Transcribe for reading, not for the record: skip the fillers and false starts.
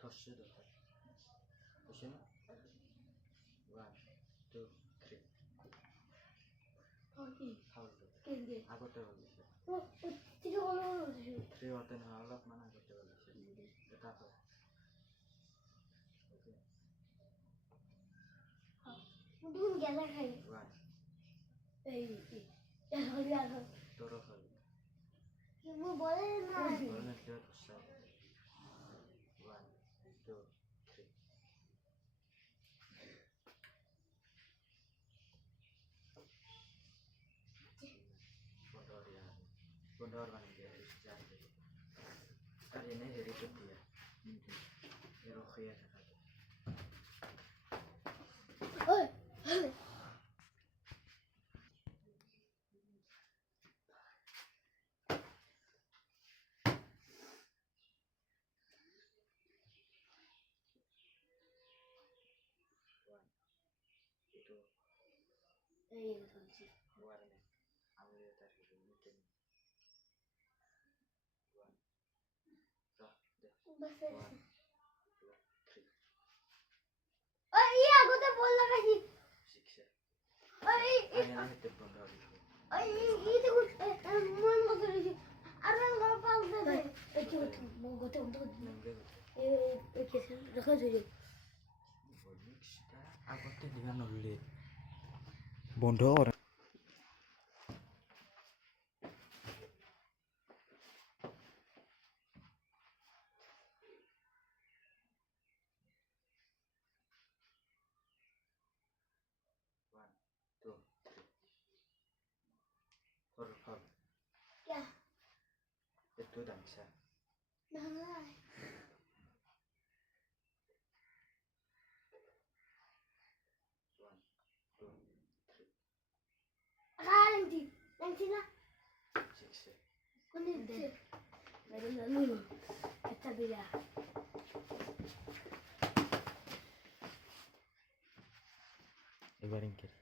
Tosse do. Tosse no. 1, 2, 3. Hold do. আগতে বলিছে। 3 হতে না অলপমান আগতে বলিছে। এটা হয়। ওকে। দুন গেলা খাই 1 এই হলি আর তোর হল। মু বলে না বলনে কেউ Tosa. 1 2 3. Bondor kan dia sejarah itu. Kali ini hari kedua. Erokhia sekali. ওই 1 2 এই বলছি warna. Ambil dari mungkin. 1 dah deh. বাস 1 2 3 ওই ই আগতে বল লাগাইছি 6. ওই Ini nanti terbondor. ওই ই দেখুন মন মতো রইছি আর না পালতে দে এই কি হতো মন গতে উঠো Nengge. এই কেসে রাখা যাবে Boniksta. আগতে দিবা নলে। বন্ধর। Huruf क्या itu dansa. ना 1 2 3 गारंटी nanti ना 6. कोने दे मेरे लालू kita bila Ibaringkir.